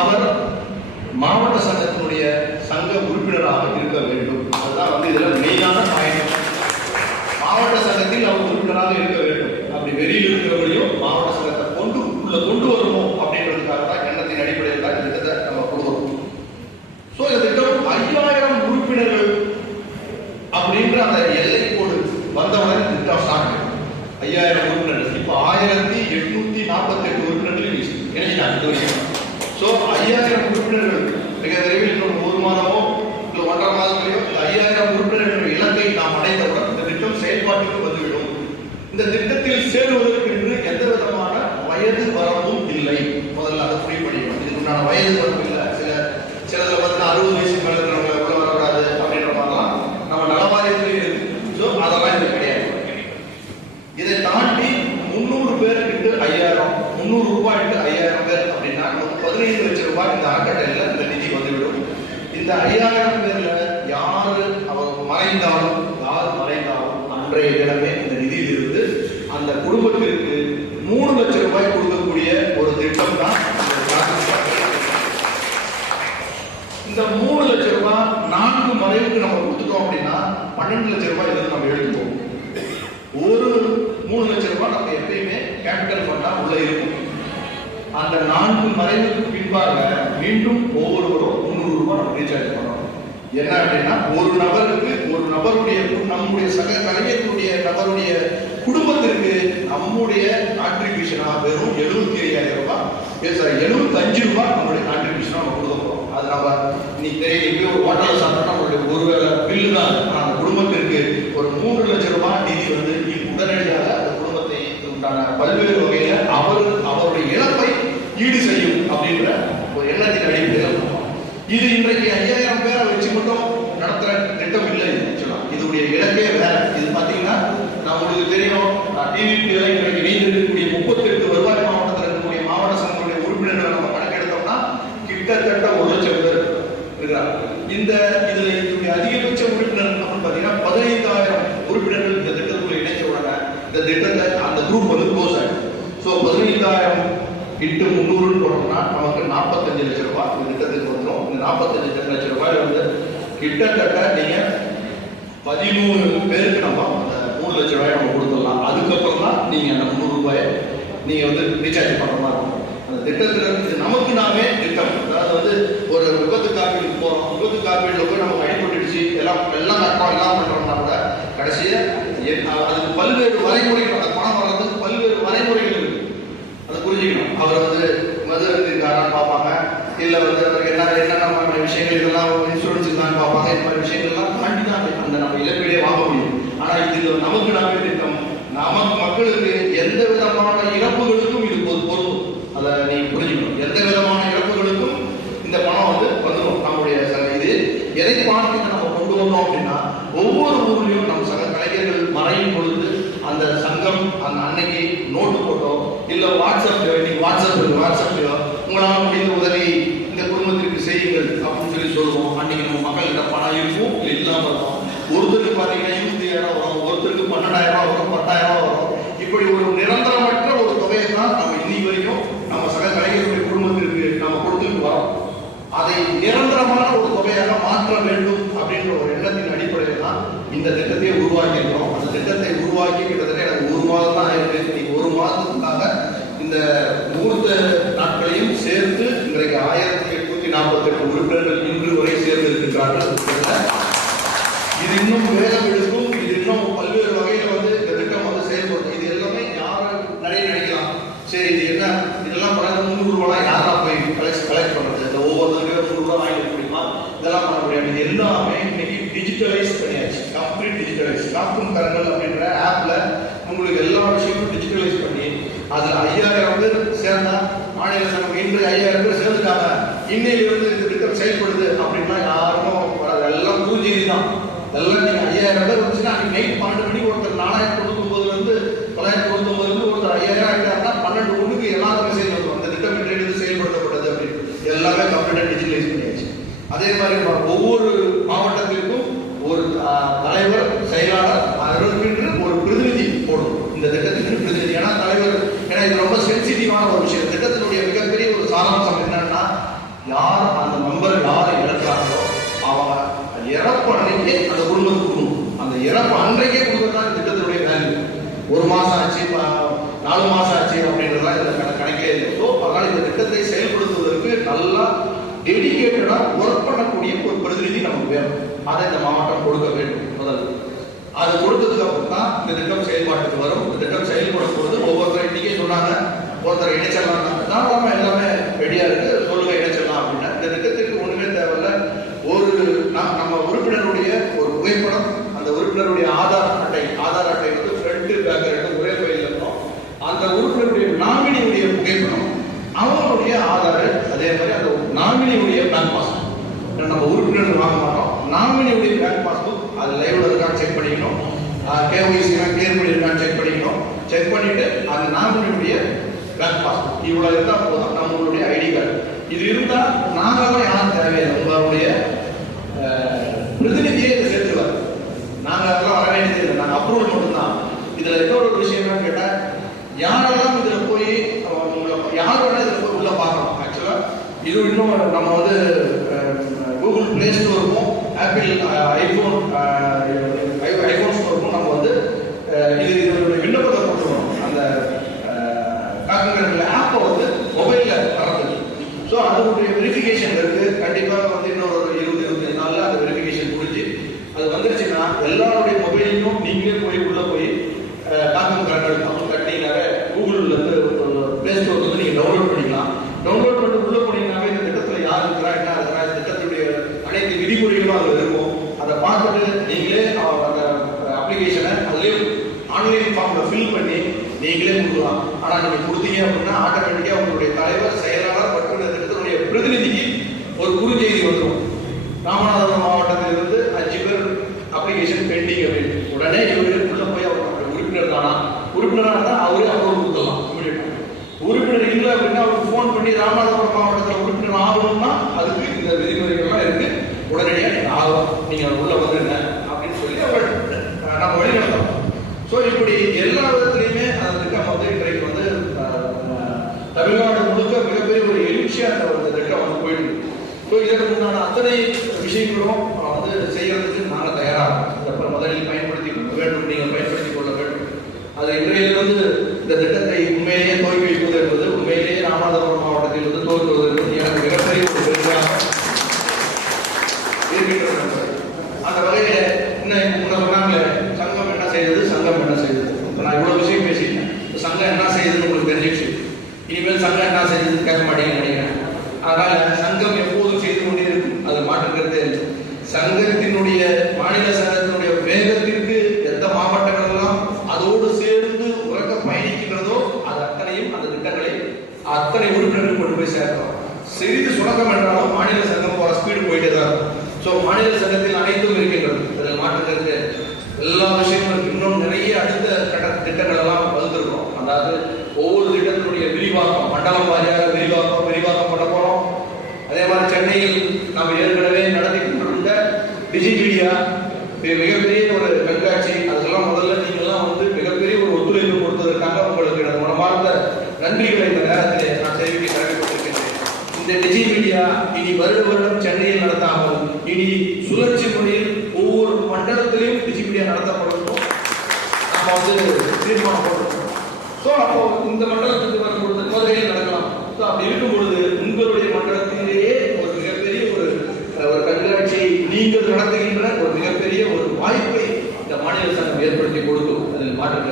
அவர் மாவட்ட சங்கத்தினுடைய சங்க உறுப்பினராக இருக்க வேண்டும். அதுதான் வந்து இதுல மெயினான பாயிண்ட். மாவட்ட சங்கத்தில் அவர் உறுப்பினராக இருக்க வேண்டும். அப்படி வெளியில் இருக்கிறவரையும் மாவட்ட சங்கத்தை கொண்டு வரணும் அப்படின்றதுக்காக தான் எண்ணத்தின் அடிப்படையில் தான் இந்த திட்டத்தை நம்ம கொடுக்கணும். ஸோ இந்த திட்டம் 5000 உறுப்பினர்கள் அப்படின்ற அந்த எல்லை கோடு வந்தவுடன் திட்டம் ஸ்டார்ட். 5000 உறுப்பினர்கள் இப்போ 1848 உறுப்பினர்கள் இணைச்சிட்டாங்க. ஸோ 5000 உறுப்பினர்கள் மிக விரைவில் இன்னும் 1 மாதமோ இல்லை 1.5 மாதத்திலேயோ 5000 உறுப்பினர்கள் இலக்கை நாம் அடைந்தவுடன் இந்த திட்டம் செயல்பாட்டுக்கு வந்துவிடும். இந்த திட்டத்தில் சேருவதற்கு என்று எந்த விதமான வயது வரம்பும் இல்லை. முதல்ல அதை புரிய பண்ணிக்கணும். இதுக்கு உண்டான வயது வரம்பு இல்லை. சிலதுல பார்த்தீங்கன்னா 60 வயசுக்கு மேல இருக்கிறவங்க உள்ள வரக்கூடாது அப்படின்ற மாதிரிலாம் நம்ம நலவாரியத்தில் இருக்கு. ஸோ அதெல்லாம் இது கிடையாது. இதை தாண்டி 300 பேருக்கு 5000, 300 ரூபாய்க்கு 5000 பேர் அப்படின்னா 15 லட்சம் ரூபாய் இந்த அறக்கட்டளையில் இந்த நிதி வந்துவிடும். இந்த 5000 பேர்ல யாரு அவர் மறைந்தாலும் அன்றைய தினமே இந்த நிதியில் இருந்து அந்த குடும்பத்திற்கு 3 லட்சம் ரூபாய் கொடுக்கக்கூடிய ஒரு திட்டம் தான் இந்த 3 லட்சம் ரூபாய். 4 மறைவுக்கு நம்ம கொடுத்துட்டோம் அப்படின்னா 12 லட்சம் ரூபாய் இதில் நம்ம எடுத்துப்போம். ஒரு 3 லட்சம் ரூபாய் நம்ம எப்பயுமே கேபிட்டல் ஃபண்டா உள்ள இருக்கும். அந்த 4 மறைவுக்கு பின்பாக மீண்டும் ஒவ்வொருவரும் 300 ரூபாய் நம்ம ரீசார்ஜ் பண்ணணும். என்ன அப்படின்னா ஒரு நபருக்கு நம்முடைய சக கலைஞர்களுடைய நபருடைய குடும்பத்திற்கு நம்முடைய கான்ட்ரிபியூஷனா வெறும் 75,000 ரூபாய், 75 ரூபாய் நம்மளுடைய கான்ட்ரிபியூஷனா நம்ம கொடுக்க போறோம். அது நம்ம இன்னைக்கு ஒரு ஹோட்டல் சாப்பிட்டா நம்மளுடைய ஒருவேளை பில்லு தான். அந்த குடும்பத்திற்கு ஒரு 3 லட்சம் ரூபாய் நிதி வந்து உடனடியாக அந்த குடும்பத்தை உண்டான பல்வேறு வகையில அவருடைய இழப்பை ஈடு செய்யும் அப்படின்ற ஒரு எண்ணத்தின் அடிப்படையில் இது இன்றைக்கு 5000 பேரை வச்சு மட்டும் நடத்துற திட்டம் இல்லை. இதனுடைய இலக்கே வேற. இது பாத்தீங்கன்னா நம்மளுக்கு தெரியும், டிவிபியில் இன்றைக்கு இணைந்திருக்கக்கூடிய 38 வருவாய் மாவட்டத்தில் இருக்கக்கூடிய மாவட்ட சங்கங்களுடைய உறுப்பினர்களை நம்ம கணக்கெடுத்தோம்னா கிட்டத்தட்ட 1 லட்சம் பேர் இருக்கிறாங்க. இதுல இதனுடைய அதிகபட்ச உறுப்பினர் அப்படின்னு பாத்தீங்கன்னா 15,000 உறுப்பினர்கள் இந்த திட்டத்துக்குள்ள இணைச்ச உடனே இந்த திட்டத்தை அந்த குரூப் வந்து க்ளோஸ் ஆயிடும். ஸோ 15,000 × 300 போட்டோம்னா நமக்கு 45 லட்சம் ரூபாய் இந்த திட்டத்துக்கு வந்துடும். இந்த 45 லட்சம் ரூபாய் வந்து கிட்டத்தட்ட நீங்க 13 பேருக்கு நம்ம அந்த 3 லட்சம் ரூபாய் நம்ம கொடுத்துடலாம். அதுக்கப்புறம் தான் நீங்க அந்த 300 ரூபாயை நீங்க வந்து ரீசார்ஜ் பண்ற மாதிரி இருக்கும். அந்த திட்டத்துல இது நமக்கு நாமே திட்டம். அதாவது வந்து ஒரு விபத்து காப்பீடு போறோம், விபத்து காப்பீடுல போய் நமக்கு அடிபட்டுடுச்சு, எல்லாம் கட்டணம் எல்லாம் பண்றோம்னா கூட கடைசியா அதுக்கு பல்வேறு வரைமுறைகள், அந்த பணம் வர்றதுக்கு பல்வேறு வரைமுறைகள் இருக்கு. அதை புரிஞ்சுக்கணும். அவர் வந்து மது இருக்காரான்னு பார்ப்பாங்க, இல்லை வந்து அவருக்கு என்னென்ன விஷயங்கள் இதெல்லாம் இன்சூரன்ஸ் தான் பார்ப்பாங்க. இந்த மாதிரி விஷயங்கள்லாம் தாண்டி தான் அந்த நம்ம இழப்பீடே வாங்க முடியும். ஆனால் இது நமக்கு நாமே திட்டம். நமக்கு மக்களுக்கு எந்த விதமான இழப்புகளுக்கும் இது பொருந்தும். அதை நீங்க புரிஞ்சுக்கணும். எந்த விதமான இழப்புகளுக்கும் இந்த பணம் வந்து வந்துடும். நம்முடைய இது எதை பார்த்து நம்ம கொண்டு வந்தோம் அப்படின்னா ஒவ்வொரு ஊர்லயும் நம்ம சக கலைஞர்கள் மறையும் பொழுது அந்த சங்கம் அந்த அன்னைக்கு நோட்டு போட்டோ இல்ல வாட்ஸ்அப்லயோ உங்களால் முடிந்த உதவி இந்த குடும்பத்திற்கு செய்யுங்கள் அப்படின்னு சொல்லி சொல்லுவோம். அன்னைக்கு நம்ம மக்கள்கிட்ட பணம் இருக்கும், இல்லாம இருக்கும். ஒருத்தருக்கு பார்த்தீங்கன்னா 20,000 வரும், ஒருத்தருக்கு 12,000 வரும், 10,000 வரும். இப்படி ஒரு நிரந்தரமற்ற ஒரு தொகையை தான் நம்ம இன்னி வரைக்கும் நம்ம சக கலைஞர்களுடைய குடும்பத்திற்கு நம்ம கொடுத்துட்டு வரோம். அதை நிரந்தரமான ஒரு தொகையாக மாற்ற வேண்டும் அப்படின்ற ஒரு எண்ணத்தின் அடிப்படையில் தான் இந்த திட்டத்தை உருவாக்கி இருக்கிறோம். அந்த திட்டத்தை உருவாக்கி கிட்டத்தட்ட எனக்கு 1 மாதம் தான் இருக்கு. இன்னைக்கு 1 மாதத்துக்காக இந்த முகூர்த்த நாட்களையும் சேர்த்து இன்றைக்கு 1848 உறுப்பினர்கள் இன்று வரை சேர்ந்து இருக்கின்றார்கள். இது இன்னும் வேகம் எடுக்கும். இது இன்னும் பல்வேறு வகையில் வந்து இந்த திட்டம் வந்து செயல்படும். இது எல்லாமே யாரும் நிறைய நினைக்கலாம், சரி இது என்ன இதெல்லாம் பண்ண 300 ரூபாய் யாரா போய் கலெக்ட் பண்றது, இந்த ஒவ்வொருத்தருக்கும் 100 ரூபாய் வாங்கிக்க முடியுமா, இதெல்லாம் பண்ண முடியாது. இது எல்லாமே இன்னைக்கு டிஜிட்டலைஸ் பண்ணியாச்சு. Complete digitalise. காக்கும் கரங்கள் அப்படின்ற ஆப்ல உங்களுக்கு எல்லா விஷயமும் டிஜிட்டலைஸ் பண்ணி அதுல 5000 பேர் சேர்ந்தா மாநில சங்கம் இன்று 5000 பேர் சேர்ந்துட்டாங்க, இன்னையிலிருந்து இந்த திட்டம் செயல்படுது அப்படின்னா யாரும் எல்லாம் பூஜ்ஜியம் தான். எல்லாம் நீங்க 5000 பேர் வந்துச்சுன்னா அன்னைக்கு நைட் 12 மணிக்கு ஒருத்தர் 499 999 ஒருத்தர் 5000 ஆகிட்டாருன்னா 12 ஒண்ணுக்கு எல்லாரும் மெசேஜ் வந்துடும், அந்த திட்டம் இன்றையிலிருந்து செயல்படுத்தப்பட்டது அப்படின்னு. எல்லாமே கம்ப்ளீட்டா டிஜிட்டலைஸ் பண்ணியாச்சு. அதே மாதிரி ஒவ்வொரு மாவட்டத்திற்கும் ஒரு தலைவர், செயலாளர், அவர்களுக்கு ஒரு பிரதிநிதி போடும். இந்த திட்டத்துக்கு பிரதிநிதி, ஏன்னா தலைவர், ஏன்னா இது ரொம்ப சென்சிட்டிவான ஒரு விஷயம். திட்டத்தினுடைய மிகப்பெரிய ஒரு சாராம்சம் என்னன்னா யார் அந்த மெம்பர் யாரை இழக்கிறாங்களோ அவங்க இறப்பு அன்னைக்கே அந்த குடும்பத்துக்கு கொடுக்கணும். அந்த இறப்பு அன்றைக்கே கொடுக்கறதா இந்த திட்டத்தினுடைய வேல்யூ. 1 மாசம் ஆச்சு, 4 மாசம் ஆச்சு அப்படின்றதெல்லாம் இதுல கணக்கே இல்லை. ஸோ அதனால இந்த திட்டத்தை செயல்படுத்துவதற்கு நல்லா டெடிகேட்டடா ஒர்க் பண்ணக்கூடிய ஒரு பிரதிநிதி நமக்கு வேணும். அதை இந்த மாவட்டம் கொடுக்க வேண்டும். முதல் அது கொடுத்ததுக்கு அப்புறம் தான் இந்த திட்டம் செயல்பாட்டுக்கு வரும். இந்த திட்டம் செயல்படும் பொழுது ஒவ்வொருத்தரும் இன்னைக்கே சொன்னாங்க, ஒருத்தர் இணைச்சிடலாம், தாராளமா எல்லாமே ரெடியா இருக்கு, சொல்லுங்க இணைச்சிடலாம் அப்படின்னா. இந்த திட்டத்திற்கு ஒண்ணுமே தேவையில்ல. நம்ம உறுப்பினருடைய ஒரு புகைப்படம், அந்த உறுப்பினருடைய ஆதார் அட்டை வந்து ஃப்ரண்ட் பேக் ரெண்டு ஒரே ஃபைல் இருக்கும். அந்த உறுப்பினருடைய நாமினியுடைய புகைப்படம், அவங்களுடைய ஆதார், அதே மாதிரி அந்த நாமினியுடைய பேங்க் பாஸ்புக். நம்ம உறுப்பினர் வாங்க மாட்டோம், நாமினியுடைய பேங்க் பாஸ்புக் அது லைவ்ல இருக்கான்னு செக் பண்ணிக்கணும். கேஒய்சி கிளியர் பண்ணிருக்கான்னு செக் பண்ணிக்கணும். செக் பண்ணிட்டு அந்த நாமினியுடைய பேங்க் பாஸ்புக் இவ்வளவு இருந்தா போதும் நம்மளுடைய ஐடி கார்டு. இது இருந்தா நாங்களும் யாரும் தேவையில்லை, உங்களுடைய பிரதிநிதியை இதை சேர்த்துவார். நாங்க அதெல்லாம் வர வேண்டியது, நாங்க அப்ரூவல் மட்டும்தான். இதுல இன்னொரு விஷயம் என்னன்னு கேட்டா, யாரெல்லாம் இதுல போய் யார் வேணா இதுல போய் உள்ள பார்க்கலாம். ஆக்சுவலா இது இன்னும் நம்ம வந்து கூகுள் பிளே ஸ்டோருக்கும் ஆப்பிள் ஐபோன் ஸ்டோருக்கும் நம்ம வந்து இதோட விண்ணப்பத்தை போட்டுருவோம். அந்த காக்கங்கள் ஆப்பை வந்து மொபைல்ல தரது. ஸோ அதனுடைய வெரிஃபிகேஷன் இருக்கு. கண்டிப்பாக வந்து இன்னொரு 20-25 நாள்ல அந்த வெரிஃபிகேஷன் முடிஞ்சு அது வந்துருச்சுன்னா எல்லாருடைய மொபைலையும் நீங்களே போய் உள்ள போய் காக்கம் கரங்கள் தமிழ் கட்டினாவே கூகுள்ல இருந்து பிளே ஸ்டோர்ல இருந்து நீங்க டவுன்லோட் பண்ணிக்கலாம். டவுன்லோட் பண்ணிட்டு உள்ள போனீங்கன்னாவே இந்த திட்டத்துல யார் இருக்கிறா, என்ன இருக்கிறா, இந்த திட்டத்துடைய அனைத்து விதிமுறைகளும் அதுல இருக்கும். அதை பார்த்துட்டு நீங்களே அந்த அப்ளிகேஷனை அதுலேயே ஆன்லைன் ஃபார்ம்ல ஃபில் பண்ணி நீங்களே கொடுக்கலாம். ஆனா நீங்க கொடுத்தீங்க அப்படின்னா ஆட்டோமேட்டிக்கா உங்களுடைய தலைவர், செயலாளர் மற்றும் இந்த திட்டத்தினுடைய பிரதிநிதிக்கு ஒரு குறுஞ்செய்தி வந்துடும். ராமநாதபுரம் மாவட்டத்திலிருந்து 5 பேர் அப்ளிகேஷன் பெண்டிங் அப்படின்னு. உடனே இவரு உள்ள போய் அவர் உறுப்பினர் தானா, உறுப்பினராக இருந்தால் அவரே அப்ரூவல் கொடுக்கலாம். உறுப்பினர் இல்லை அப்படின்னா அவருக்கு ஃபோன் பண்ணி ராமநாதபுரம் மாவட்டத்தில் உறுப்பினர் ஆகணும்னா அதுக்கு இந்த விதிமுறைகள்லாம் இருக்கு. உடனடியாக நீங்க ஆகலாம், நீங்க உள்ள வந்துருங்க அப்படின்னு சொல்லி அவர் நம்ம வழிநடத்தலாம். ஸோ இப்படி எல்லா விதத்திலையுமே அந்த திட்டம் வந்து இன்றைக்கு வந்து தமிழ்நாடு முழுக்க மிகப்பெரிய ஒரு எழுச்சியாக அந்த திட்டம் வந்து போயிட்டு இருக்கு. ஸோ இதற்கு உண்டான அத்தனை விஷயங்களும் வந்து செய்யறதுக்கு நாங்கள் தயாராக இந்த முதலில் பயன்படுத்தி கொள்ள வேண்டும், நீங்கள் பயன்படுத்திக் கொள்ள வேண்டும். அது இன்றையிலிருந்து இந்த திட்டத்தை உண்மையிலேயே துவக்கி வைப்பது என்பது உண்மையிலேயே ராமநாதபுரம் மாவட்டத்தில் இருந்து துவக்குவது என்பது எனக்கு மிகப்பெரிய ஒரு பெருமையாக இருக்கின்றது. அந்த வகையில இன்னும் சொன்னாங்களே சங்கம் என்ன செய்தது, சங்கம் என்ன செய்தது. நான் இவ்வளவு விஷயம் பேசிட்டேன். சங்கம் என்ன செய்யுதுன்னு உங்களுக்கு தெரிஞ்சிச்சு. இனிமேல் சங்கம் என்ன செய்யுதுன்னு கேட்க மாட்டேங்கன்னு நினைக்கிறேன். அதனால சங்கம் எப்போதும் செய்து கொண்டே இருக்கும், அது மாற்றுக்கிறதே இல்லை. சங்கத்தினுடைய மாநில சங்கத்தினுடைய வேகத்திற்கு எந்த மாவட்டங்கள் எல்லாம் அதோடு சேர்ந்து உறக்க பயணிக்கின்றதோ அது அத்தனையும் அந்த திட்டங்களை அத்தனை உறுப்பினர்கள் கொண்டு போய் சேர்க்கிறோம். சிறிது சுணக்கம் என்றாலும் மாநில சங்கம் போற ஸ்பீடு போயிட்டே தான் இருக்கும். ஸோ மாநில சங்கத்தில் அனைத்தும் இருக்கின்றது, அதில் மாற்றுகிறது எல்லா விஷயங்களும். இன்னும் நிறைய அடுத்த கட்ட திட்டங்கள் எல்லாம் வகுத்திருக்கிறோம். அதாவது ஒவ்வொரு திட்டத்தினுடைய விரிவாக்கம், மண்டலம் வாரியாக விரிவாக்கம் பண்ண போறோம். அதே மாதிரி சென்னையில் நாம் ஏற்கனவே நடத்தி கொண்டிருந்த டிஜிமீடியா மிகப்பெரிய ஒரு கண்காட்சி, அதெல்லாம் முதல்ல நீங்கள்லாம் வந்து மிகப்பெரிய ஒரு ஒத்துழைப்பு கொடுத்ததற்காக உங்களுக்கு எனது மனமார்ந்த நன்றிகளை இந்த நேரத்திலே நான் தெரிவிக்க கடமைப்பட்டிருக்கின்றேன். இந்த டிஜிமீடியா இனி வருடம் சென்னையில் நடத்தாமல் இனி சுழற்சி முறையில் ஒவ்வொரு மண்டலத்திலையும் டிஜிமீடியா நடத்தப்படும் நம்ம வந்து தீர்மானம் போடுறோம். ஸோ அப்போ இந்த மண்டலத்துக்கு வரும்பொழுது மதுரையில் நடக்கலாம். ஸோ அப்படி இருக்கும் பொழுது உங்களுடைய மண்டலத்திலேயே ஒரு மிகப்பெரிய ஒரு கண்காட்சியை நீங்கள் நடத்துகின்ற ஒரு மிகப்பெரிய ஒரு வாய்ப்பை இந்த மாநில சங்கம் ஏற்படுத்தி கொடுக்கும். அதில் மாற்ற